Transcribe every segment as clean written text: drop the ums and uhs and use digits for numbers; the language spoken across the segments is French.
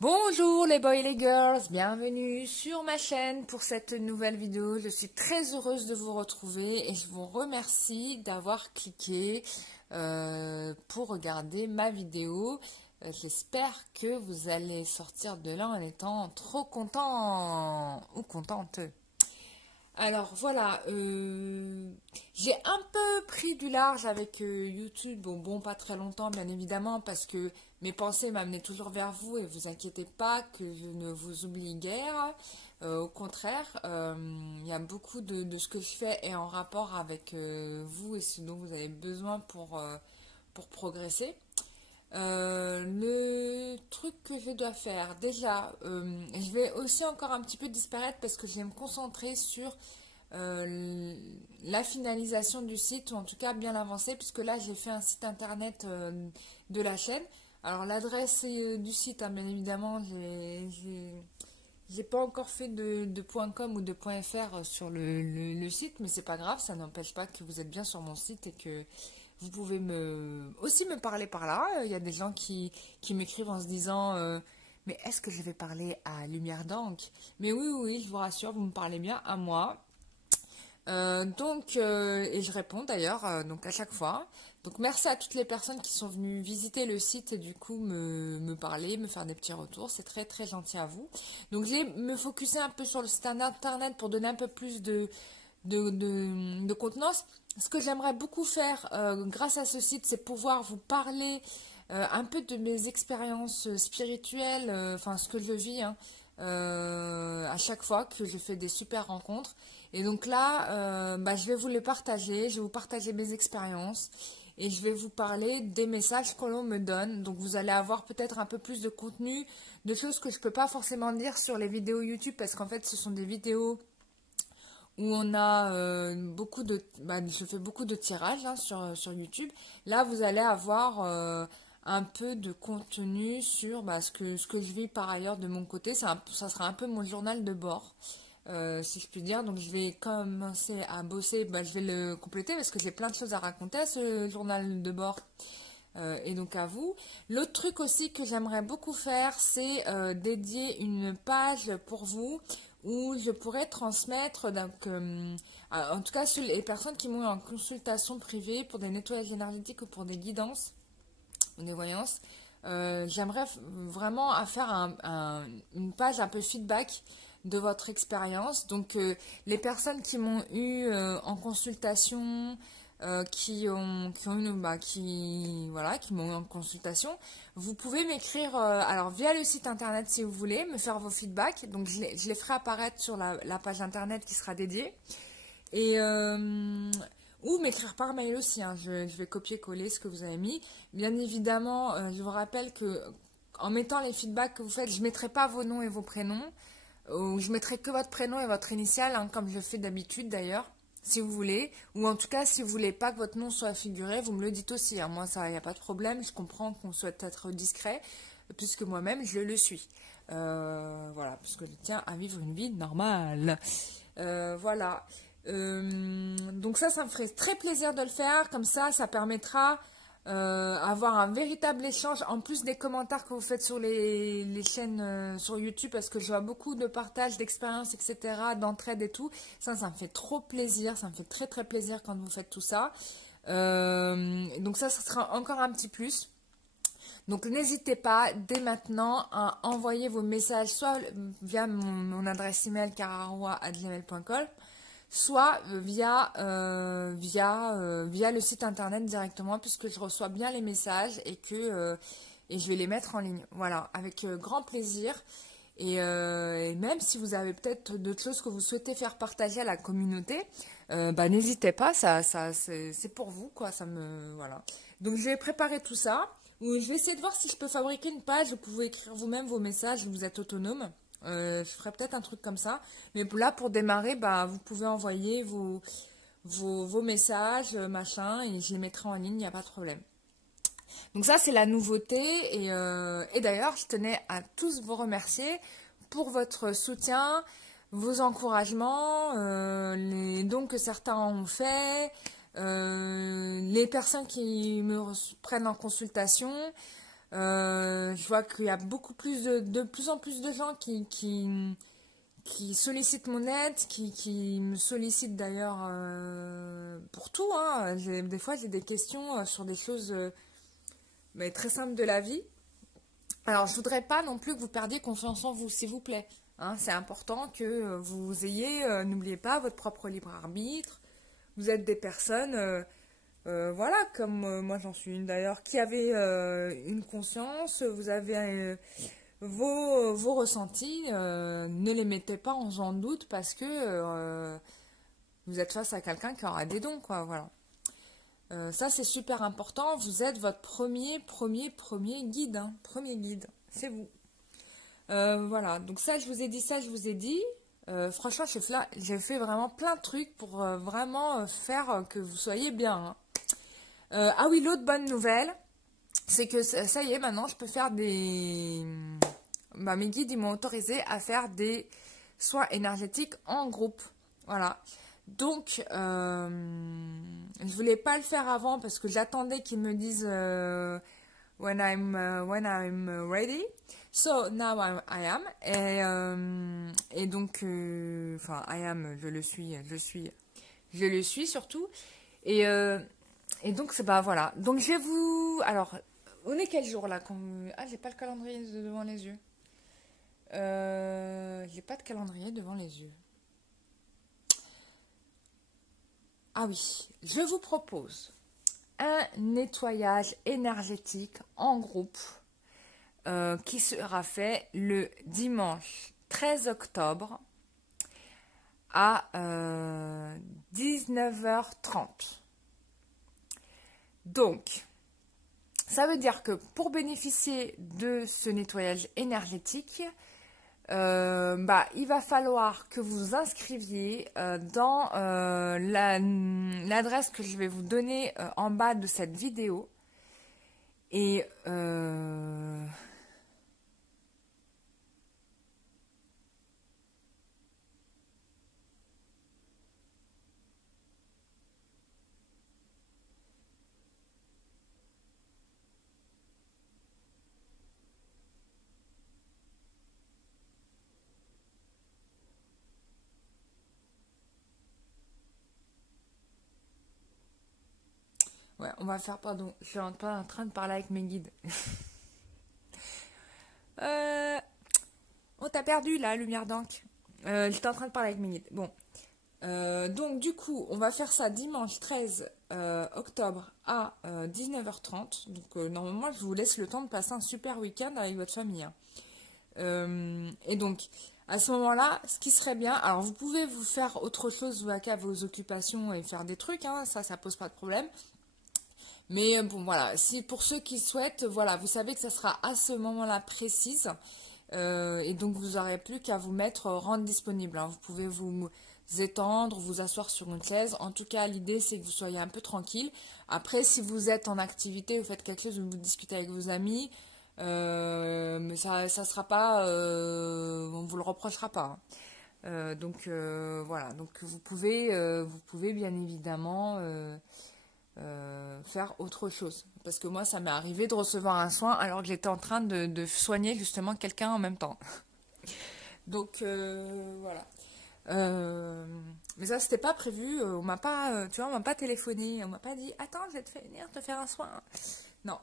Bonjour les boys et les girls, bienvenue sur ma chaîne pour cette nouvelle vidéo. Je suis très heureuse de vous retrouver et je vous remercie d'avoir cliqué pour regarder ma vidéo. J'espère que vous allez sortir de là en étant trop content ou contente. Alors voilà, j'ai un peu pris du large avec YouTube, bon pas très longtemps bien évidemment parce que mes pensées m'amenaient toujours vers vous et vous inquiétez pas que je ne vous oublie guère. Au contraire, il y a beaucoup de ce que je fais est en rapport avec vous et ce dont vous avez besoin pour progresser. Le truc que je dois faire, déjà, je vais aussi encore un petit peu disparaître parce que je vais me concentrer sur la finalisation du site, ou en tout cas bien l'avancer, puisque là j'ai fait un site internet de la chaîne. Alors l'adresse du site, hein, bien évidemment, j'ai pas encore fait de .com ou de .fr sur le site, mais c'est pas grave, ça n'empêche pas que vous êtes bien sur mon site et que vous pouvez aussi me parler par là. Il y a des gens qui m'écrivent en se disant mais est-ce que je vais parler à Lumière d'encre? Mais oui, oui, je vous rassure, vous me parlez bien à moi. Et je réponds d'ailleurs donc à chaque fois. Donc merci à toutes les personnes qui sont venues visiter le site et du coup me parler, me faire des petits retours. C'est très très gentil à vous. Donc je vais me focuser un peu sur le site internet pour donner un peu plus de contenance. Ce que j'aimerais beaucoup faire grâce à ce site, c'est pouvoir vous parler un peu de mes expériences spirituelles, enfin ce que je vis hein, à chaque fois que je fais des super rencontres. Et donc là, je vais vous les partager, je vais vous partager mes expériences et je vais vous parler des messages que l'on me donne. Donc vous allez avoir peut-être un peu plus de contenu, de choses que je ne peux pas forcément dire sur les vidéos YouTube parce qu'en fait ce sont des vidéos où on a je fais beaucoup de tirages hein, sur YouTube. Là, vous allez avoir un peu de contenu sur ce que je vis par ailleurs de mon côté. Ça sera un peu mon journal de bord, si je puis dire. Donc, je vais commencer à bosser. Je vais le compléter parce que j'ai plein de choses à raconter à ce journal de bord. Et donc à vous. L'autre truc aussi que j'aimerais beaucoup faire, c'est dédier une page pour vous où je pourrais transmettre, en tout cas sur les personnes qui m'ont en consultation privée pour des nettoyages énergétiques ou pour des guidances ou des voyances. J'aimerais vraiment faire une page un peu feedback de votre expérience. Donc les personnes qui m'ont eu en consultation, qui m'ont eu en consultation, vous pouvez m'écrire alors via le site internet si vous voulez, me faire vos feedbacks. Donc je les ferai apparaître sur la page internet qui sera dédiée. Et ou m'écrire par mail aussi, hein. Je vais copier-coller ce que vous avez mis. Bien évidemment, je vous rappelle que en mettant les feedbacks que vous faites, je ne mettrai pas vos noms et vos prénoms. Ou je mettrai que votre prénom et votre initiale, hein, comme je fais d'habitude d'ailleurs, si vous voulez. Ou en tout cas, si vous voulez pas que votre nom soit figuré, vous me le dites aussi, hein. Moi, ça, il n'y a pas de problème. Je comprends qu'on souhaite être discret, puisque moi-même, je le suis. Voilà, puisque je tiens à vivre une vie normale. Voilà. Donc ça me ferait très plaisir de le faire. Comme ça permettra avoir un véritable échange en plus des commentaires que vous faites sur les chaînes sur YouTube parce que je vois beaucoup de partage d'expériences, etc., d'entraide et tout. Ça me fait trop plaisir. Ça me fait très très plaisir quand vous faites tout ça. Donc ça sera encore un petit plus. Donc n'hésitez pas dès maintenant à envoyer vos messages soit via mon adresse email cararoa@gmail.com, soit via le site internet directement puisque je reçois bien les messages et je vais les mettre en ligne. Voilà, avec grand plaisir. Et même si vous avez peut-être d'autres choses que vous souhaitez faire partager à la communauté, n'hésitez pas, c'est pour vous, quoi. Voilà. Donc je vais préparer tout ça. Ou je vais essayer de voir si je peux fabriquer une page. Vous pouvez écrire vous-même vos messages, vous êtes autonome. Je ferai peut-être un truc comme ça. Mais là, pour démarrer, vous pouvez envoyer vos messages, machin, et je les mettrai en ligne, il n'y a pas de problème. Donc ça, c'est la nouveauté. Et d'ailleurs, je tenais à tous vous remercier pour votre soutien, vos encouragements, les dons que certains ont faits, les personnes qui me prennent en consultation. Je vois qu'il y a beaucoup plus de plus en plus de gens qui sollicitent mon aide, qui me sollicitent d'ailleurs pour tout, hein. Des fois, j'ai des questions sur des choses mais très simples de la vie. Alors, je voudrais pas non plus que vous perdiez confiance en vous, s'il vous plaît. Hein, c'est important que vous ayez, n'oubliez pas, votre propre libre arbitre. Vous êtes des personnes, voilà, comme moi j'en suis une d'ailleurs, qui avait une conscience. Vous avez vos ressentis, ne les mettez pas en doute parce que vous êtes face à quelqu'un qui aura des dons, quoi, voilà. Ça, c'est super important. Vous êtes votre premier guide, hein. Premier guide, c'est vous. Voilà, donc ça, je vous ai dit ça, je vous ai dit. Franchement, j'ai fait vraiment plein de trucs pour vraiment faire que vous soyez bien, hein. Ah oui, l'autre bonne nouvelle, c'est que ça y est, maintenant, je peux faire des... Bah, mes guides, ils m'ont autorisé à faire des soins énergétiques en groupe. Voilà. Donc, je voulais pas le faire avant parce que j'attendais qu'ils me disent when I'm ready. So now I am. Et donc, enfin, I am, je le suis surtout. Et donc, c'est bah voilà. Donc, je vais vous. Alors, on est quel jour là Ah, j'ai pas le calendrier devant les yeux. J'ai pas de calendrier devant les yeux. Ah oui, je vous propose un nettoyage énergétique en groupe qui sera fait le dimanche 13 octobre à 19h30. Donc, ça veut dire que pour bénéficier de ce nettoyage énergétique, il va falloir que vous vous inscriviez dans l'adresse que je vais vous donner en bas de cette vidéo. Et ouais, on va faire, pardon, je suis en train de parler avec mes guides. On t'a perdu là, lumière d'encre. J'étais en train de parler avec mes guides. Bon. Donc du coup, on va faire ça dimanche 13 octobre à 19h30. Donc normalement, je vous laisse le temps de passer un super week-end avec votre famille, hein. Et donc, à ce moment-là, ce qui serait bien, alors vous pouvez vous faire autre chose qu'à vos occupations et faire des trucs, hein, ça pose pas de problème. Mais bon, voilà, si pour ceux qui souhaitent, voilà, vous savez que ça sera à ce moment-là précise. Et donc, vous n'aurez plus qu'à vous mettre rendre disponible, hein. Vous pouvez vous étendre, vous asseoir sur une chaise. En tout cas, l'idée, c'est que vous soyez un peu tranquille. Après, si vous êtes en activité, vous faites quelque chose, vous discutez avec vos amis, mais ça sera pas, on vous le reprochera pas, hein. Donc, voilà. Donc, vous pouvez bien évidemment faire autre chose. Parce que moi, ça m'est arrivé de recevoir un soin alors que j'étais en train de soigner justement quelqu'un en même temps. Donc, voilà. Mais ça, c'était pas prévu. On m'a pas, tu vois, on m'a pas téléphoné. On m'a pas dit, attends, je vais venir te faire un soin. Non.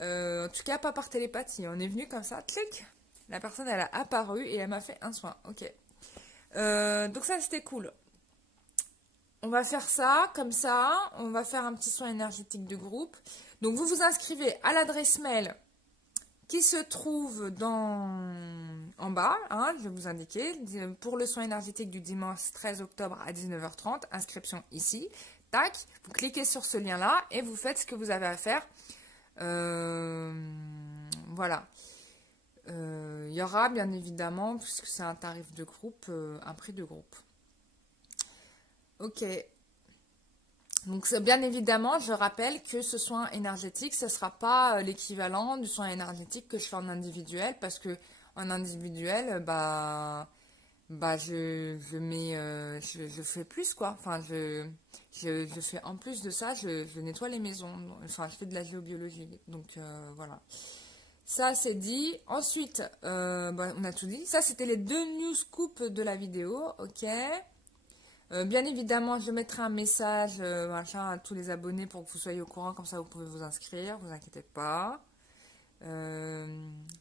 En tout cas, pas par télépathie. On est venu comme ça, clic. La personne, elle a apparu et elle m'a fait un soin. Ok. Donc ça, c'était cool. On va faire ça, comme ça. On va faire un petit soin énergétique de groupe. Donc, vous vous inscrivez à l'adresse mail qui se trouve en bas, hein, je vais vous indiquer, pour le soin énergétique du dimanche 13 octobre à 19h30, inscription ici, tac, vous cliquez sur ce lien-là et vous faites ce que vous avez à faire. Voilà. Il y aura bien évidemment, puisque c'est un tarif de groupe, un prix de groupe. Ok. Donc, bien évidemment, je rappelle que ce soin énergétique, ce ne sera pas l'équivalent du soin énergétique que je fais en individuel, parce que en individuel, je fais plus, quoi. Enfin, je fais en plus de ça, je nettoie les maisons. Enfin, je fais de la géobiologie. Donc, voilà. Ça, c'est dit. Ensuite, bon, on a tout dit. Ça, c'était les 2 news scoops de la vidéo. Ok. Bien évidemment, je mettrai un message machin, à tous les abonnés pour que vous soyez au courant. Comme ça, vous pouvez vous inscrire. Vous inquiétez pas. Bon,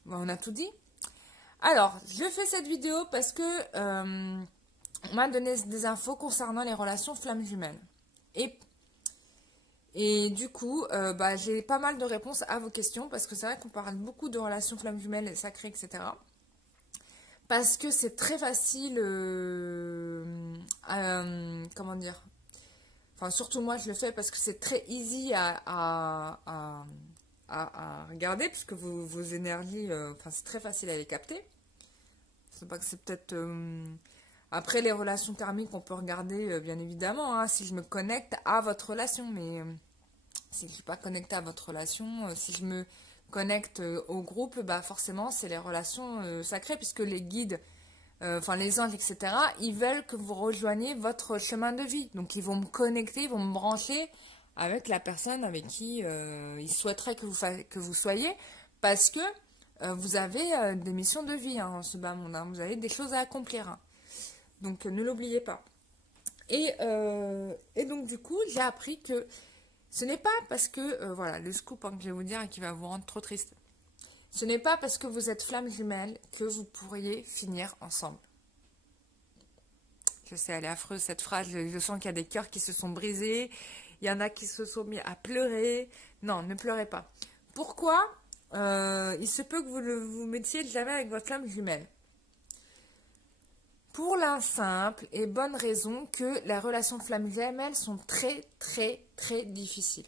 on a tout dit. Alors, je fais cette vidéo parce que on m'a donné des infos concernant les relations flammes jumelles. Et du coup, j'ai pas mal de réponses à vos questions parce que c'est vrai qu'on parle beaucoup de relations flammes jumelles, sacrées, etc. Parce que c'est très facile, comment dire, enfin surtout moi je le fais parce que c'est très easy à regarder puisque vos énergies, enfin c'est très facile à les capter. C'est pas que c'est peut-être... Après les relations karmiques on peut regarder bien évidemment hein, si je me connecte à votre relation, mais si je ne suis pas connectée à votre relation, si je me connecte au groupe, bah forcément c'est les relations sacrées puisque les guides, enfin les anges, etc., ils veulent que vous rejoigniez votre chemin de vie. Donc ils vont me connecter, ils vont me brancher avec la personne avec qui ils souhaiteraient que vous soyez parce que vous avez des missions de vie hein, dans ce bas monde, hein, vous avez des choses à accomplir. Hein. Donc ne l'oubliez pas. Et donc du coup, j'ai appris que ce n'est pas parce que, voilà, le scoop hein, que je vais vous dire et qui va vous rendre trop triste. Ce n'est pas parce que vous êtes flammes jumelles que vous pourriez finir ensemble. Je sais, elle est affreuse cette phrase, je sens qu'il y a des cœurs qui se sont brisés, il y en a qui se sont mis à pleurer. Non, ne pleurez pas. Pourquoi il se peut que vous ne vous mettiez jamais avec votre flamme jumelle? Pour la simple et bonne raison que les relations flammes jumelles sont très, très, très difficiles.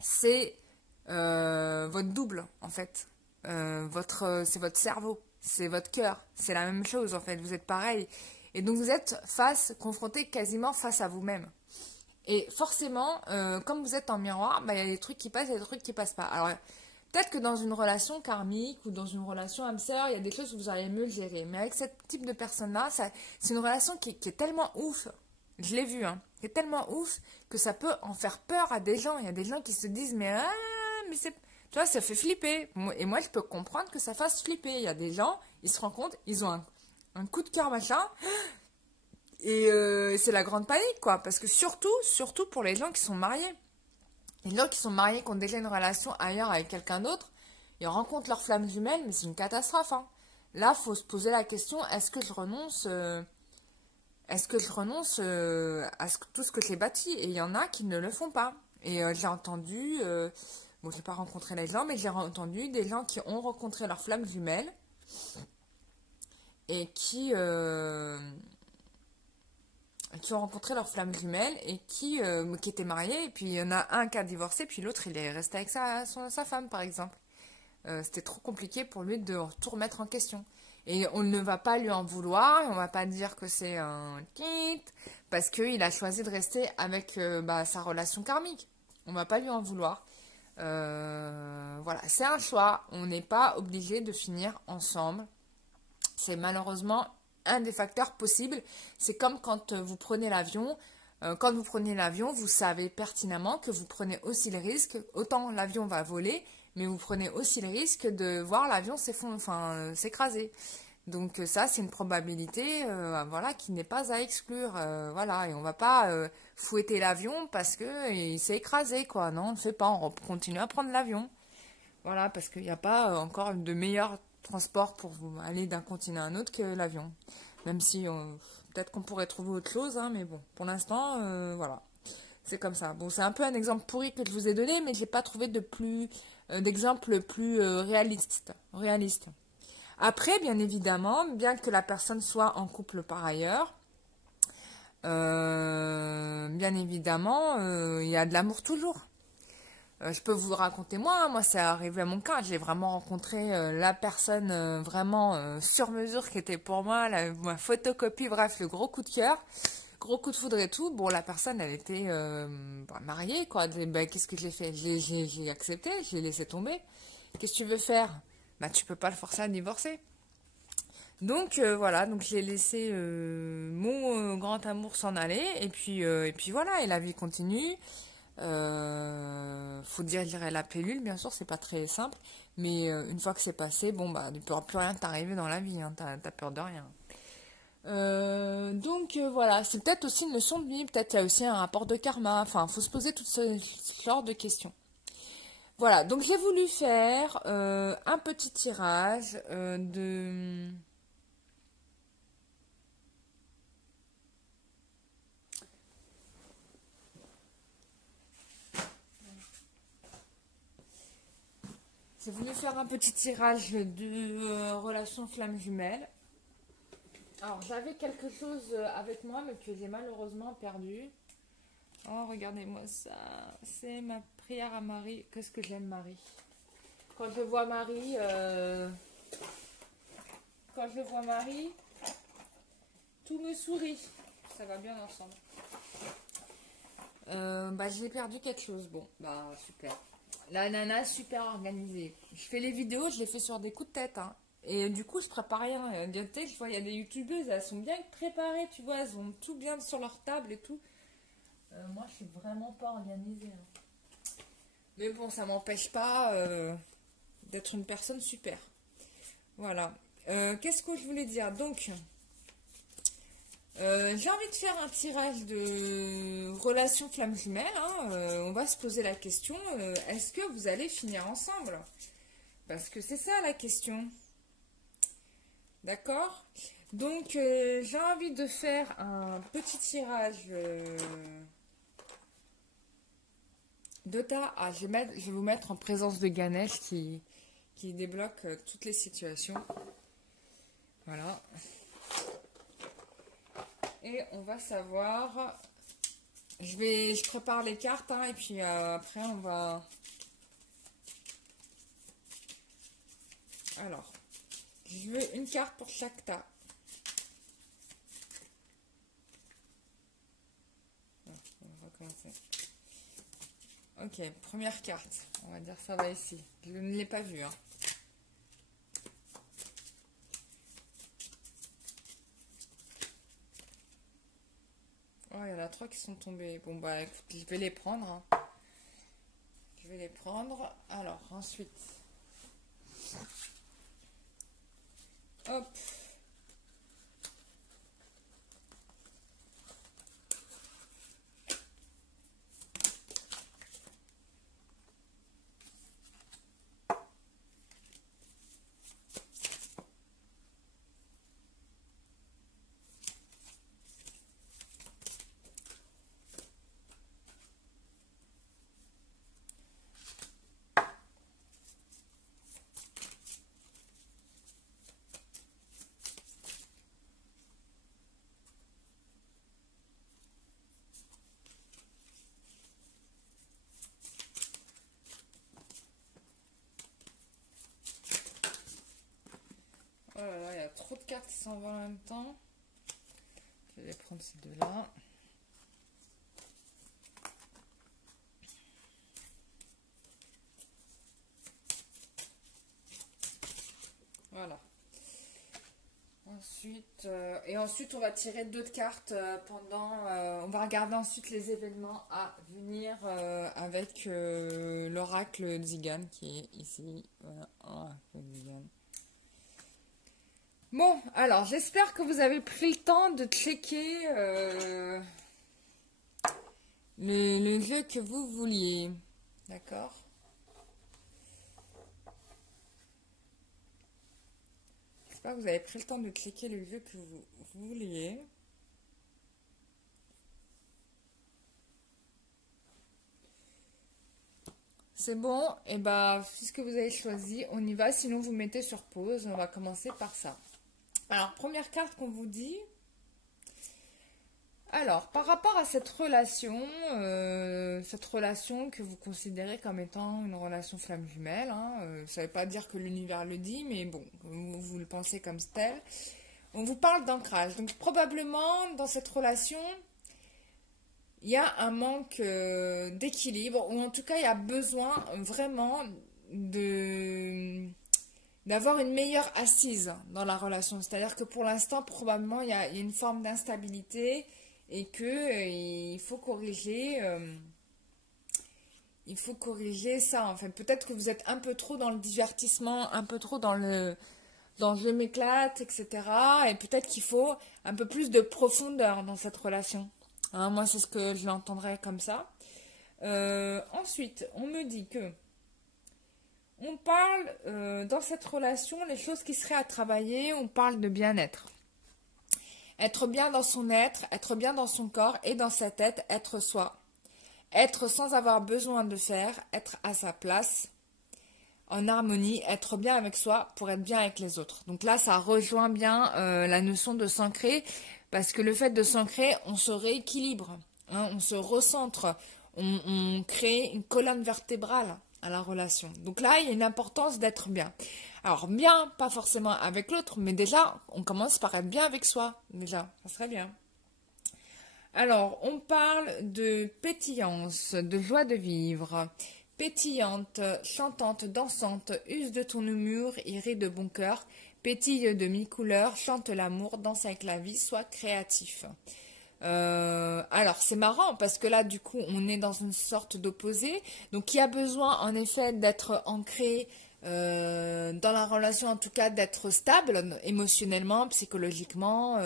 C'est votre double, en fait. C'est votre cerveau, c'est votre cœur. C'est la même chose, en fait. Vous êtes pareil. Et donc, vous êtes confronté quasiment face à vous-même. Et forcément, comme vous êtes en miroir, il y a des trucs qui passent et des trucs qui passent pas. Alors, peut-être que dans une relation karmique ou dans une relation âme sœur, il y a des choses où vous allez mieux le gérer. Mais avec ce type de personne-là, c'est une relation qui est tellement ouf. Je l'ai vu, hein. Qui est tellement ouf que ça peut en faire peur à des gens. Il y a des gens qui se disent, mais c'est... Tu vois, ça fait flipper. Et moi, je peux comprendre que ça fasse flipper. Il y a des gens, ils se rendent compte, ils ont un coup de cœur, machin. Et c'est la grande panique, quoi. Parce que surtout pour les gens qui sont mariés. Les gens qui sont mariés, qui ont déjà une relation ailleurs avec quelqu'un d'autre, ils rencontrent leur flamme jumelle, mais c'est une catastrophe. Hein. Là, il faut se poser la question, est-ce que je renonce à tout ce que j'ai bâti? Et il y en a qui ne le font pas. Et j'ai entendu, bon, je n'ai pas rencontré les gens, mais j'ai entendu des gens qui ont rencontré leur flamme jumelle et qui ont rencontré leur flamme jumelle et qui étaient mariés. Et puis, il y en a un qui a divorcé, puis l'autre, il est resté avec sa femme, par exemple. C'était trop compliqué pour lui de tout remettre en question. Et on ne va pas lui en vouloir, on ne va pas dire que c'est un kit, parce qu'il a choisi de rester avec sa relation karmique. On ne va pas lui en vouloir. Voilà, c'est un choix. On n'est pas obligé de finir ensemble. C'est malheureusement un des facteurs possibles. C'est comme quand vous prenez l'avion. Quand vous prenez l'avion, vous savez pertinemment que vous prenez aussi le risque. Autant l'avion va voler, mais vous prenez aussi le risque de voir l'avion s'écraser. Donc ça, c'est une probabilité voilà, qui n'est pas à exclure. Voilà, et on ne va pas fouetter l'avion parce qu'il s'est écrasé, quoi. Non, on ne le fait pas, on continue à prendre l'avion. Voilà, parce qu'il n'y a pas encore de meilleur transport pour vous aller d'un continent à un autre que l'avion. Même si peut-être qu'on pourrait trouver autre chose, hein, mais bon, pour l'instant, voilà. C'est comme ça. Bon, c'est un peu un exemple pourri que je vous ai donné, mais j'ai pas trouvé d'exemple plus réaliste. Après, bien évidemment, bien que la personne soit en couple par ailleurs, bien évidemment, il y a de l'amour toujours. Je peux vous raconter moi, c'est arrivé à mon cas. J'ai vraiment rencontré la personne vraiment sur mesure qui était pour moi, ma photocopie, bref, le gros coup de cœur. Gros coup de foudre et tout. Bon, la personne, elle était mariée, quoi. Qu'est-ce que j'ai fait? J'ai accepté, j'ai laissé tomber. Qu'est-ce que tu veux faire? Tu peux pas le forcer à divorcer. Donc, voilà. Donc, j'ai laissé mon grand amour s'en aller. Et puis voilà. Et la vie continue. Faut digérer la pilule, bien sûr, c'est pas très simple. Mais une fois que c'est passé, bon, bah, il ne peut plus rien t'arriver dans la vie. Hein, t'as peur de rien. Voilà, c'est peut-être aussi une leçon de vie. Peut-être il y a aussi un rapport de karma. Enfin, il faut se poser toutes ce genre de questions. Voilà, donc j'ai voulu faire un petit tirage de... J'ai voulu faire un petit tirage de relations flammes jumelles. Alors, j'avais quelque chose avec moi, mais que j'ai malheureusement perdu. Oh, regardez-moi ça. C'est ma prière à Marie. Qu'est-ce que j'aime Marie. Quand je vois Marie... Quand je vois Marie, tout me sourit. Ça va bien ensemble. J'ai perdu quelque chose. Bon, bah super. La nana, super organisée. Je fais les vidéos, je les fais sur des coups de tête. Hein. Et du coup, je prépare rien. Je vois, il y a des youtubeuses, elles sont bien préparées, tu vois. Elles ont tout bien sur leur table et tout. Moi, je suis vraiment pas organisée. Hein. Mais bon, ça m'empêche pas d'être une personne super. Voilà. Qu'est-ce que je voulais dire? Donc, j'ai envie de faire un tirage de relations flammes jumelles. Hein. On va se poser la question, est-ce que vous allez finir ensemble? Parce que c'est ça la question. D'accord? Donc, j'ai envie de faire un petit tirage de ta... Ah, je vais vous mettre en présence de Ganesh qui débloque toutes les situations. Voilà. Et on va savoir... Je prépare les cartes, hein, et puis après on va... Alors, je veux une carte pour chaque tas. On va recommencer. Ok, première carte. On va dire ça va ici. Je ne l'ai pas vu. Hein. Oh, il y en a 3 qui sont tombés. Bon, bah écoute, je vais les prendre. Hein. Je vais les prendre. Alors, ensuite. Hop. Oh là là, il y a trop de cartes qui s'en vont en même temps. Je vais prendre ces deux-là. Voilà. Ensuite, ensuite, on va tirer d'autres cartes pendant... on va regarder ensuite les événements à venir avec l'oracle Zigan qui est ici. Voilà, oracle Zigan. Bon, alors, j'espère que vous avez pris le temps de checker le jeu que vous vouliez. D'accord? J'espère que vous avez pris le temps de cliquer le jeu que vous vouliez. C'est bon, et bah, puisque vous avez choisi, on y va. Sinon, vous mettez sur pause. On va commencer par ça. Alors, première carte qu'on vous dit. Alors, par rapport à cette relation que vous considérez comme étant une relation flamme jumelle, hein, ça ne veut pas dire que l'univers le dit, mais bon, vous le pensez comme tel. On vous parle d'ancrage. Donc, probablement, dans cette relation, il y a un manque d'équilibre, ou en tout cas, il y a besoin vraiment d'avoir une meilleure assise dans la relation. C'est-à-dire que pour l'instant, probablement, il y a une forme d'instabilité et que il faut corriger il faut corriger ça. Enfin, peut-être que vous êtes un peu trop dans le divertissement, un peu trop dans je m'éclate, etc. Et peut-être qu'il faut un peu plus de profondeur dans cette relation. Hein, moi, c'est ce que je l'entendrais comme ça. Ensuite, on me dit que on parle dans cette relation, les choses qui seraient à travailler, on parle de bien-être. Être bien dans son être bien dans son corps et dans sa tête, être soi. Être sans avoir besoin de faire, être à sa place, en harmonie, être bien avec soi pour être bien avec les autres. Donc là, ça rejoint bien la notion de s'ancrer, parce que le fait de s'ancrer, on se rééquilibre, hein, on se recentre, on crée une colonne vertébrale à la relation. Donc là, il y a une importance d'être bien. Alors bien, pas forcément avec l'autre, mais déjà, on commence par être bien avec soi. Déjà, ça serait bien. Alors, on parle de pétillance, de joie de vivre. Pétillante, chantante, dansante, use de ton humour et ris de bon cœur. Pétille de mi-couleur, chante l'amour, danse avec la vie, sois créatif. Alors c'est marrant parce que là du coup on est dans une sorte d'opposé, donc il y a besoin en effet d'être ancré dans la relation, en tout cas d'être stable émotionnellement, psychologiquement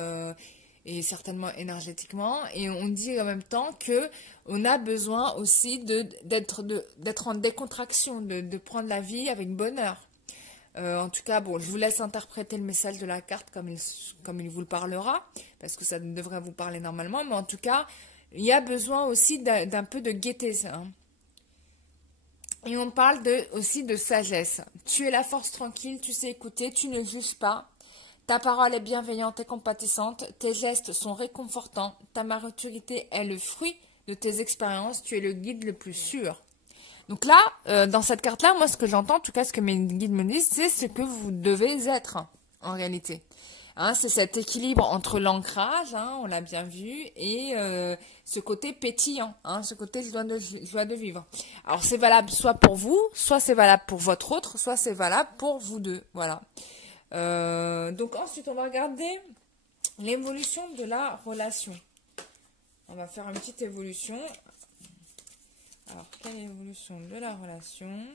et certainement énergétiquement, et on dit en même temps que on a besoin aussi d'être en décontraction, de prendre la vie avec bonheur. En tout cas, bon, je vous laisse interpréter le message de la carte comme il vous le parlera, parce que ça devrait vous parler normalement, mais en tout cas, il y a besoin aussi d'un peu de gaieté, ça, hein. Et on parle aussi de sagesse. Tu es la force tranquille, tu sais écouter, tu ne juges pas. Ta parole est bienveillante et compatissante, tes gestes sont réconfortants, ta maturité est le fruit de tes expériences, tu es le guide le plus sûr. Donc là, dans cette carte-là, moi, ce que j'entends, en tout cas, ce que mes guides me disent, c'est ce que vous devez être, en réalité. Hein, c'est cet équilibre entre l'ancrage, hein, on l'a bien vu, et ce côté pétillant, hein, ce côté joie de vivre. Alors, c'est valable soit pour vous, soit c'est valable pour votre autre, soit c'est valable pour vous deux. Voilà. Donc, ensuite, on va regarder l'évolution de la relation. On va faire une petite évolution. Alors, quelle évolution de la relation?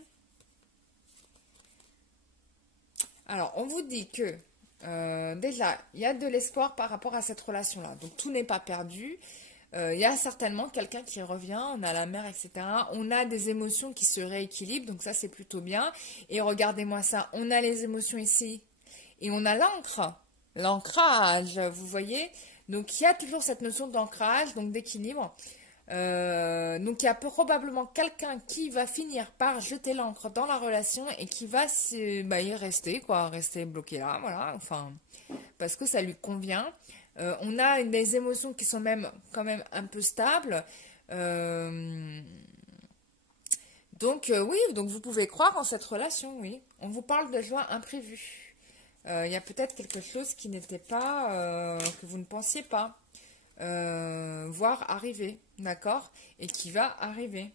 Alors, on vous dit que, déjà, il y a de l'espoir par rapport à cette relation-là. Donc, tout n'est pas perdu. Il y a certainement quelqu'un qui revient, on a la mer, etc. On a des émotions qui se rééquilibrent, donc ça, c'est plutôt bien. Et regardez-moi ça, on a les émotions ici. Et on a l'encre, l'ancrage, vous voyez? Donc, il y a toujours cette notion d'ancrage, donc d'équilibre. Donc il y a probablement quelqu'un qui va finir par jeter l'encre dans la relation et qui va y rester, quoi, rester bloqué là, voilà, enfin, parce que ça lui convient. On a des émotions qui sont même quand même un peu stables. Donc oui, donc vous pouvez croire en cette relation, oui. On vous parle de joie imprévue. Il y a peut-être quelque chose qui n'était pas, que vous ne pensiez pas. Voir arriver, d'accord, et qui va arriver.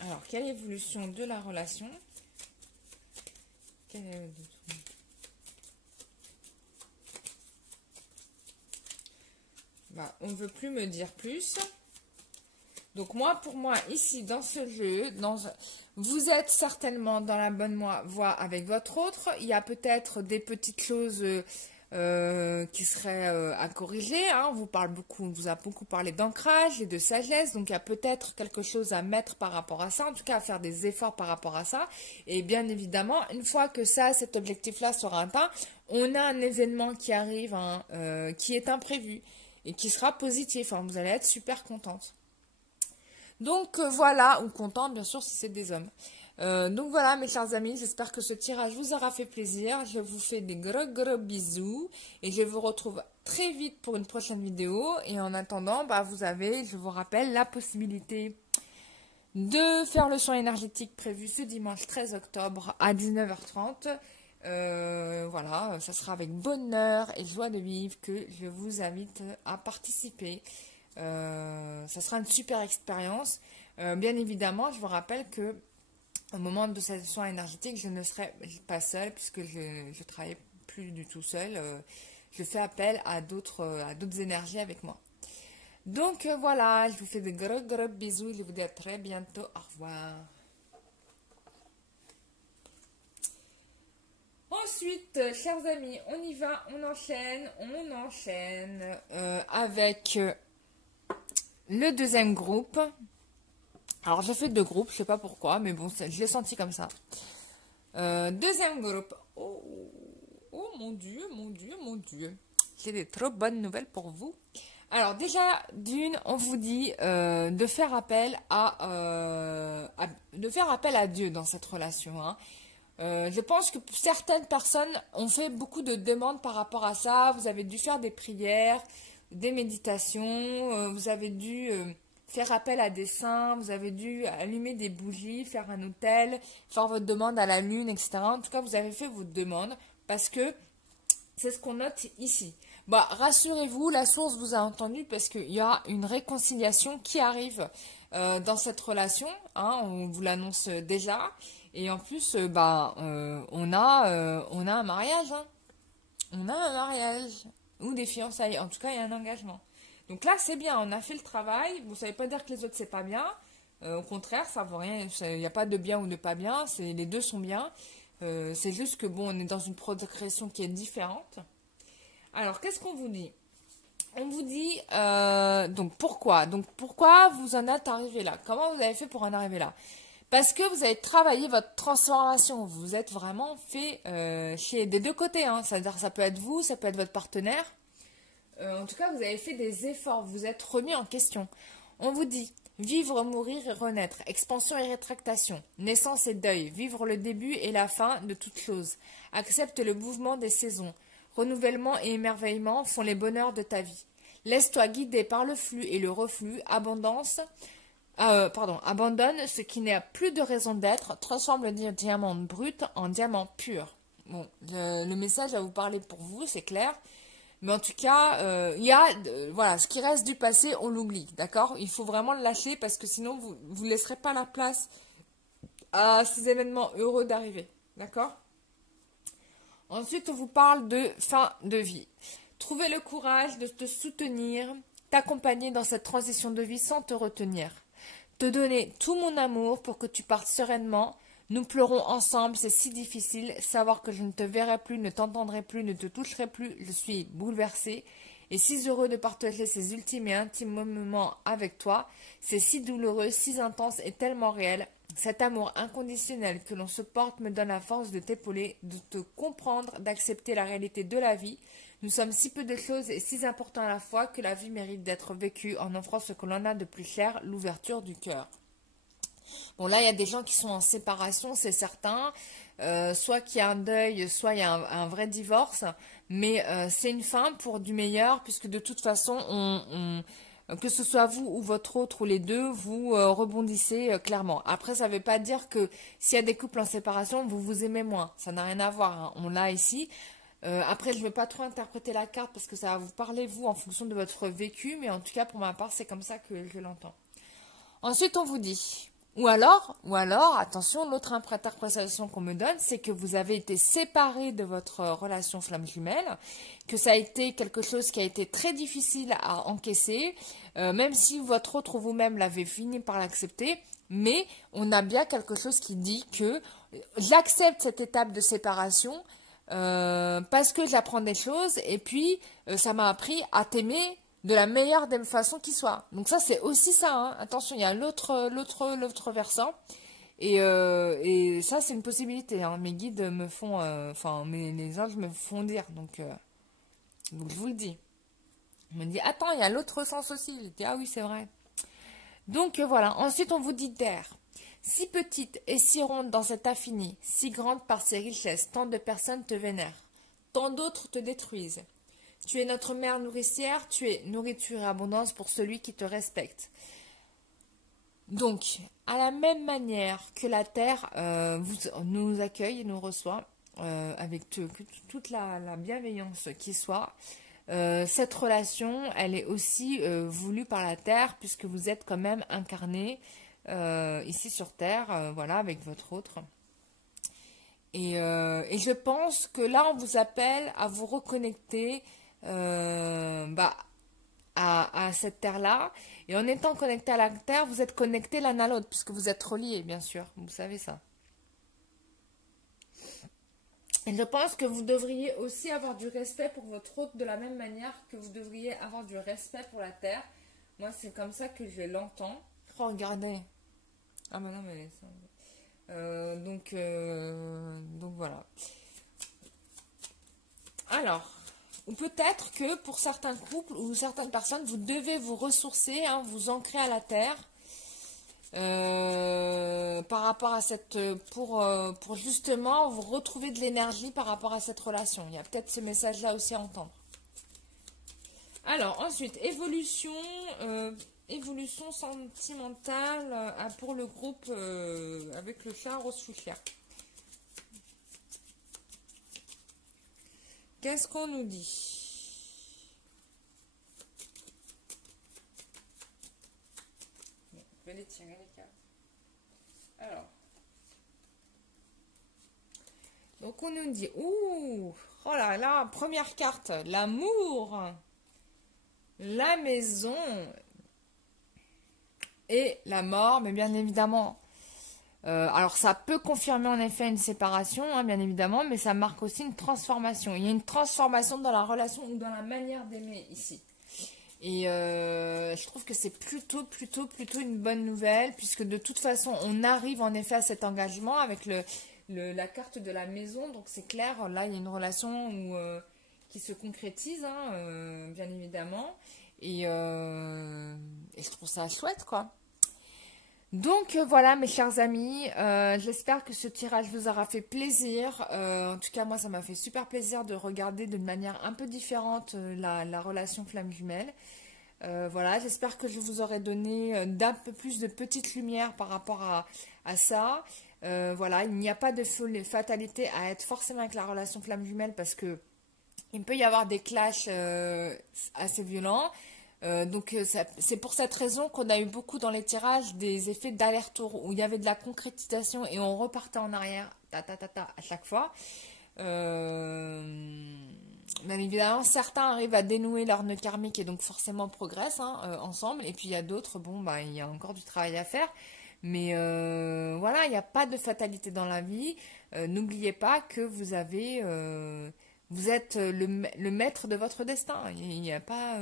Alors, quelle évolution de la relation? Bah, on ne veut plus me dire plus. Donc moi, pour moi, ici, dans ce jeu, vous êtes certainement dans la bonne voie avec votre autre. Il y a peut-être des petites choses qui serait à corriger, hein. On vous a beaucoup parlé d'ancrage et de sagesse, donc il y a peut-être quelque chose à mettre par rapport à ça, en tout cas à faire des efforts par rapport à ça. Et bien évidemment, une fois que cet objectif-là sera atteint, on a un événement qui arrive, hein, qui est imprévu et qui sera positif, hein. Vous allez être super contente. Donc voilà, ou content bien sûr si c'est des hommes. Donc voilà mes chers amis, j'espère que ce tirage vous aura fait plaisir. Je vous fais des gros bisous et je vous retrouve très vite pour une prochaine vidéo. Et en attendant, vous avez, je vous rappelle, la possibilité de faire le soin énergétique prévu ce dimanche 13 octobre à 19h30. Voilà, ça sera avec bonheur et joie de vivre que je vous invite à participer. Ça sera une super expérience. Bien évidemment, je vous rappelle que au moment de cette soin énergétique, je ne serai pas seule puisque je travaille plus du tout seule. Je fais appel à d'autres énergies avec moi. Donc voilà, je vous fais de gros gros bisous et je vous dis à très bientôt. Au revoir. Ensuite, chers amis, on y va, on enchaîne avec le deuxième groupe. Alors, je fais deux groupes, je sais pas pourquoi, mais bon, je l'ai senti comme ça. Deuxième groupe. Oh, oh mon Dieu, mon Dieu, mon Dieu. J'ai des trop bonnes nouvelles pour vous. Alors, déjà, d'une, on vous dit de faire appel à Dieu dans cette relation, hein. Je pense que certaines personnes ont fait beaucoup de demandes par rapport à ça. Vous avez dû faire des prières, des méditations, vous avez dû faire appel à des saints, vous avez dû allumer des bougies, faire un autel, faire votre demande à la lune, etc. En tout cas, vous avez fait votre demande parce que c'est ce qu'on note ici. Bah, rassurez-vous, la source vous a entendu parce qu'il y a une réconciliation qui arrive dans cette relation, hein, on vous l'annonce déjà. Et en plus, on a un mariage, hein. On a un mariage ou des fiançailles. En tout cas, il y a un engagement. Donc là, c'est bien, on a fait le travail. Vous ne savez pas dire que les autres, c'est pas bien. Au contraire, ça vaut rien. Il n'y a pas de bien ou de pas bien. Les deux sont bien. C'est juste que bon, on est dans une progression qui est différente. Alors, qu'est-ce qu'on vous dit? On vous dit donc pourquoi? Donc pourquoi vous en êtes arrivé là? Comment vous avez fait pour en arriver là? Parce que vous avez travaillé votre transformation. Vous êtes vraiment fait chez des deux côtés, hein. C'est-à-dire ça peut être vous, ça peut être votre partenaire. En tout cas, vous avez fait des efforts. Vous vous êtes remis en question. On vous dit vivre, mourir et renaître. Expansion et rétractation. Naissance et deuil. Vivre le début et la fin de toute chose. Accepte le mouvement des saisons. Renouvellement et émerveillement font les bonheurs de ta vie. Laisse-toi guider par le flux et le reflux. Abondonne ce qui n'a plus de raison d'être, transforme le diamant brut en diamant pur. Bon, le message va vous parler pour vous, c'est clair. Mais en tout cas, voilà, ce qui reste du passé, on l'oublie, d'accord? Il faut vraiment le lâcher parce que sinon, vous ne laisserez pas la place à ces événements heureux d'arriver, d'accord? Ensuite, on vous parle de fin de vie. Trouver le courage de te soutenir, t'accompagner dans cette transition de vie sans te retenir. Te donner tout mon amour pour que tu partes sereinement. Nous pleurons ensemble, c'est si difficile. Savoir que je ne te verrai plus, ne t'entendrai plus, ne te toucherai plus, je suis bouleversée. Et si heureux de partager ces ultimes et intimes moments avec toi. C'est si douloureux, si intense et tellement réel. Cet amour inconditionnel que l'on se porte me donne la force de t'épauler, de te comprendre, d'accepter la réalité de la vie. Nous sommes si peu de choses et si importants à la fois que la vie mérite d'être vécue en offrant ce que l'on a de plus cher, l'ouverture du cœur. Bon, là, il y a des gens qui sont en séparation, c'est certain. Soit qu'il y a un deuil, soit il y a un vrai divorce. Mais c'est une fin pour du meilleur, puisque de toute façon, que ce soit vous ou votre autre ou les deux, vous rebondissez clairement. Après, ça ne veut pas dire que s'il y a des couples en séparation, vous vous aimez moins. Ça n'a rien à voir, hein. On l'a ici. Après, je ne veux pas trop interpréter la carte parce que ça va vous parler, vous, en fonction de votre vécu. Mais en tout cas, pour ma part, c'est comme ça que je l'entends. Ensuite, on vous dit... Ou alors, attention, l'autre interprétation qu'on me donne, c'est que vous avez été séparés de votre relation flamme jumelle, que ça a été quelque chose qui a été très difficile à encaisser, même si votre autre ou vous-même l'avez fini par l'accepter, mais on a bien quelque chose qui dit que j'accepte cette étape de séparation parce que j'apprends des choses et puis ça m'a appris à t'aimer de la meilleure des façons qui soit. Donc ça, c'est aussi ça, hein. Attention, il y a l'autre versant. Et ça, c'est une possibilité, hein. Mes guides me font... les anges me font dire. Donc je vous le dis. On me dit, attends, il y a l'autre sens aussi. Je dis, ah oui, c'est vrai. Donc voilà. Ensuite, on vous dit terre. Si petite et si ronde dans cet infini, si grande par ses richesses, tant de personnes te vénèrent. Tant d'autres te détruisent. Tu es notre mère nourricière, tu es nourriture et abondance pour celui qui te respecte. Donc, à la même manière que la terre nous accueille et nous reçoit, avec toute la bienveillance qui soit, cette relation, elle est aussi voulue par la terre, puisque vous êtes quand même incarné ici sur terre, voilà, avec votre autre. Et je pense que là, on vous appelle à vous reconnecter à cette terre-là. Et en étant connecté à la terre, vous êtes connectés l'un à l'autre, puisque vous êtes reliés, bien sûr. Vous savez ça. Et je pense que vous devriez aussi avoir du respect pour votre hôte de la même manière que vous devriez avoir du respect pour la terre. Moi, c'est comme ça que je l'entends. Oh, regardez. Ah, mais non, mais... donc voilà. Alors, ou peut-être que pour certains couples ou certaines personnes, vous devez vous ressourcer, hein, vous ancrer à la terre par rapport à cette... pour justement vous retrouver de l'énergie par rapport à cette relation. Il y a peut-être ce message-là aussi à entendre. Alors, ensuite, évolution sentimentale pour le groupe avec le chat rose fuchsia. Qu'est-ce qu'on nous dit? Bon, je vais les tirer les cartes. Alors. Donc on nous dit, ouh, oh là là, première carte, l'amour, la maison et la mort, mais bien évidemment. Alors ça peut confirmer en effet une séparation, hein, bien évidemment, mais ça marque aussi une transformation. Il y a une transformation dans la relation ou dans la manière d'aimer ici. Et je trouve que c'est plutôt une bonne nouvelle, puisque de toute façon, on arrive en effet à cet engagement avec la carte de la maison. Donc c'est clair, là il y a une relation qui se concrétise, hein, bien évidemment. Et je trouve ça chouette, quoi. Donc voilà mes chers amis, j'espère que ce tirage vous aura fait plaisir. En tout cas moi ça m'a fait super plaisir de regarder d'une manière un peu différente la relation flamme jumelle. Voilà, j'espère que je vous aurai donné d'un peu plus de petite lumière par rapport à ça. Voilà, il n'y a pas de fatalité à être forcément avec la relation flamme jumelle parce que il peut y avoir des clashs assez violents. Donc c'est pour cette raison qu'on a eu beaucoup dans les tirages des effets d'aller-retour où il y avait de la concrétisation et on repartait en arrière à chaque fois. Bien évidemment, certains arrivent à dénouer leur nœud karmique et donc forcément progressent ensemble. Et puis il y a d'autres, bon, bah, il y a encore du travail à faire. Mais voilà, il n'y a pas de fatalité dans la vie. N'oubliez pas que vous avez... vous êtes le maître de votre destin. Il n'y a pas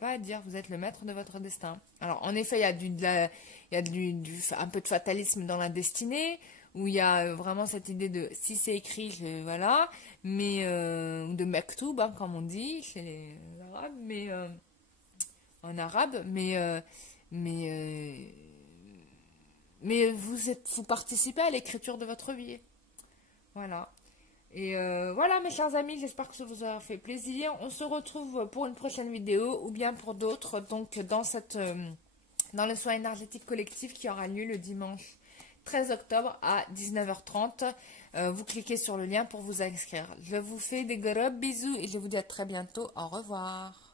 à dire. Vous êtes le maître de votre destin. Alors, en effet, il y a un peu de fatalisme dans la destinée, où il y a vraiment cette idée de si c'est écrit, voilà, mais de mektoub, hein, comme on dit chez les Arabes, mais en arabe, mais vous participez à l'écriture de votre vie. Voilà. Et voilà mes chers amis, j'espère que ça vous a fait plaisir. On se retrouve pour une prochaine vidéo ou bien pour d'autres. Donc dans le soin énergétique collectif qui aura lieu le dimanche 13 octobre à 19h30. Vous cliquez sur le lien pour vous inscrire. Je vous fais des gros bisous et je vous dis à très bientôt. Au revoir.